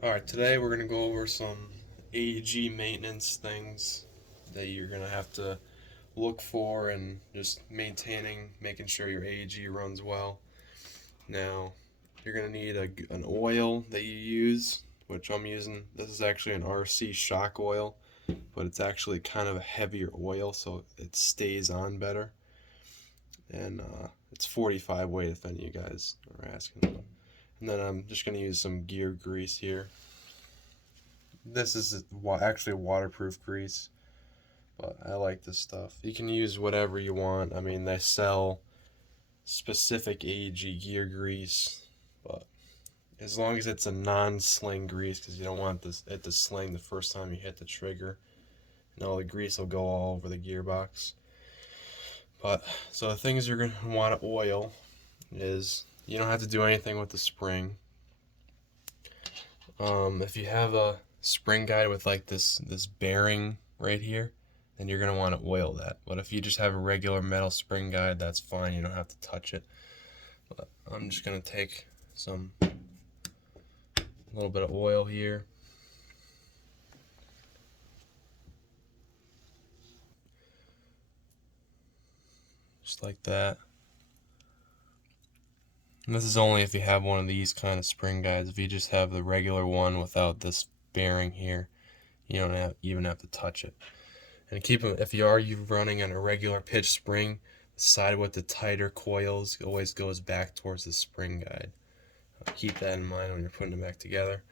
Alright, today we're going to go over some AEG maintenance things that you're going to have to look for and just making sure your AEG runs well. Now, you're going to need an oil that you use, which I'm using. This is actually an RC shock oil, but it's actually kind of a heavier oil, so it stays on better. And it's 45 weight if any of you guys are asking. And then I'm just going to use some gear grease here. This is actually waterproof grease, but I like this stuff. You can use whatever you want. I mean, they sell specific AEG gear grease, but as long as it's a non-sling grease, because you don't want it to sling the first time you hit the trigger, and all the grease will go all over the gearbox. But so the things you're going to want to oil is you don't have to do anything with the spring. If you have a spring guide with like this bearing right here, then you're going to want to oil that. But if you just have a regular metal spring guide, that's fine. You don't have to touch it. But I'm just going to take a little bit of oil here. Just like that. And this is only if you have one of these kind of spring guides. If you just have the regular one without this bearing here, you don't even have to touch it. And if you are running on a regular pitch spring, the side with the tighter coils always goes back towards the spring guide. Keep that in mind when you're putting it back together.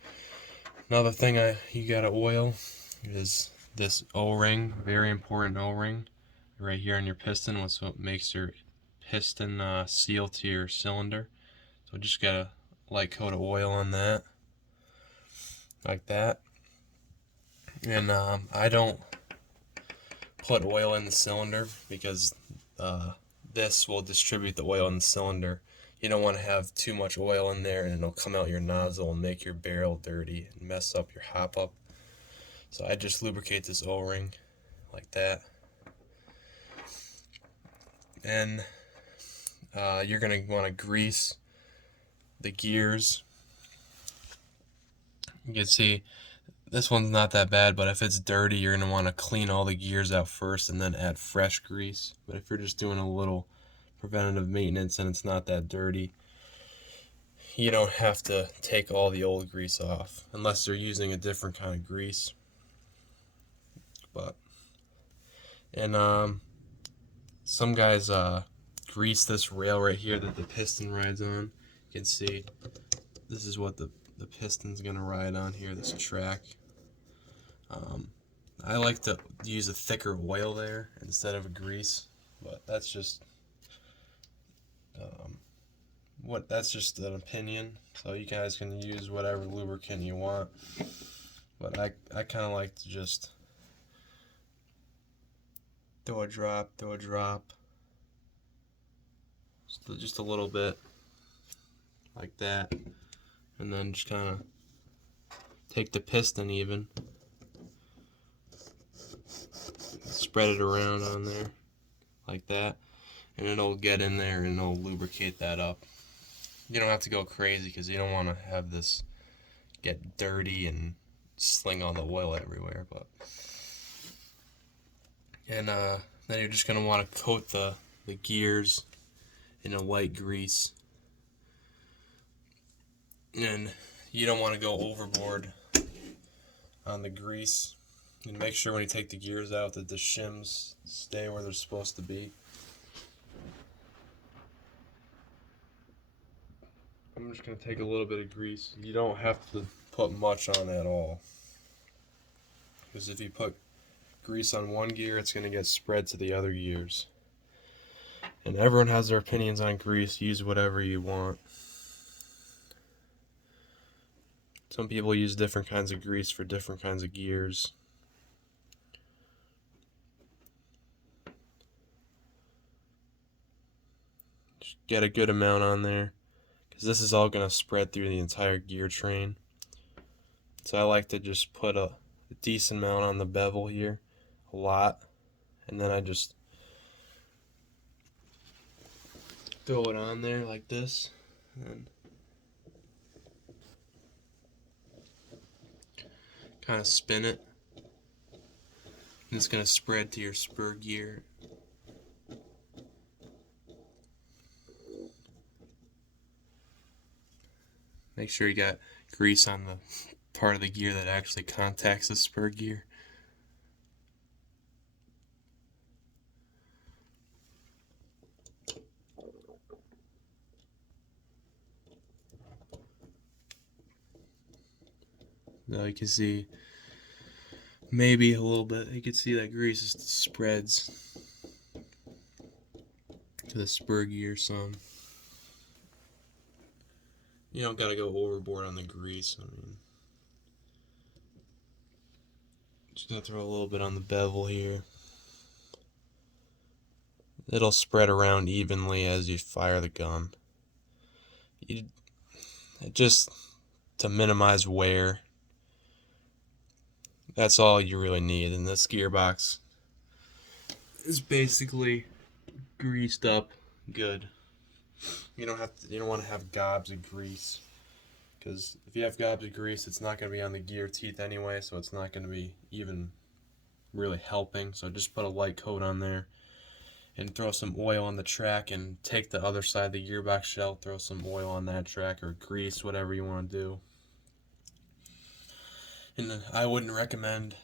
Another thing you gotta oil is this O-ring, very important O-ring, right here on your piston. What's what makes your piston seal to your cylinder. So just got a light coat of oil on that, like that. And I don't put oil in the cylinder because this will distribute the oil in the cylinder. You don't want to have too much oil in there and it'll come out your nozzle and make your barrel dirty and mess up your hop up. So I just lubricate this O-ring like that. And you're going to want to grease the gears. You can see this one's not that bad, but if it's dirty, you're going to want to clean all the gears out first and then add fresh grease. But if you're just doing a little preventative maintenance and it's not that dirty, you don't have to take all the old grease off unless you're using a different kind of grease. Some guys grease this rail right here that the piston rides on. You can see this is what the piston's gonna ride on here, this track. I like to use a thicker oil there instead of a grease, but that's just an opinion. So you guys can use whatever lubricant you want, but I kind of like to just throw a drop, just a little bit like that, and then just kind of take the piston even, spread it around on there like that, and it'll get in there and it'll lubricate that up. You don't have to go crazy because you don't want to have this get dirty and sling all the oil everywhere. Then you're just going to want to coat the gears in a light grease. And you don't want to go overboard on the grease. And make sure when you take the gears out that the shims stay where they're supposed to be. I'm just going to take a little bit of grease. You don't have to put much on at all, because if you put grease on one gear, it's going to get spread to the other gears. And everyone has their opinions on grease. Use whatever you want. Some people use different kinds of grease for different kinds of gears. Just get a good amount on there, because this is all going to spread through the entire gear train. So I like to just put a decent amount on the bevel here, a lot, and then I just throw it on there like this, and kind of spin it, and it's going to spread to your spur gear. Make sure you got grease on the part of the gear that actually contacts the spur gear. Now you can see maybe a little bit, you can see that grease just spreads to the spur gear some. You don't gotta go overboard on the grease. I mean, just gonna throw a little bit on the bevel here. It'll spread around evenly as you fire the gun. Just to minimize wear. That's all you really need, and this gearbox is basically greased up good. You don't want to have gobs of grease, because if you have gobs of grease, it's not going to be on the gear teeth anyway, so it's not going to be even really helping. So just put a light coat on there and throw some oil on the track, and take the other side of the gearbox shell, throw some oil on that track, or grease, whatever you want to do. And I wouldn't recommend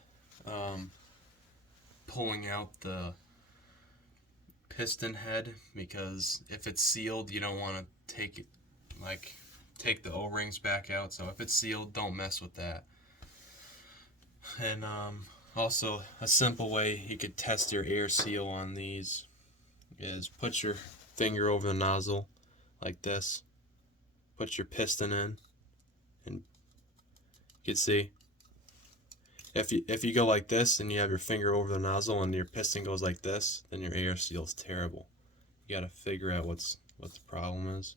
pulling out the piston head, because if it's sealed, you don't want to take the O-rings back out. So if it's sealed, don't mess with that. And also, a simple way you could test your air seal on these is put your finger over the nozzle like this, put your piston in, and you can see if you go like this and you have your finger over the nozzle and your piston goes like this, then your air seal is terrible. You gotta figure out what the problem is.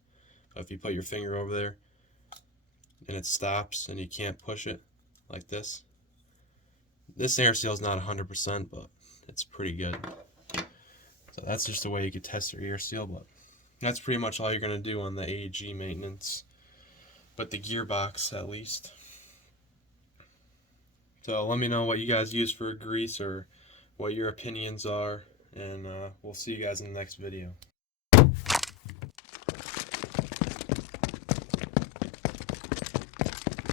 If you put your finger over there and it stops and you can't push it like this air seal is not 100%, but it's pretty good. So that's just a way you could test your air seal, but that's pretty much all you're gonna do on the AEG maintenance, but the gearbox at least. So let me know what you guys use for grease, or what your opinions are, and we'll see you guys in the next video.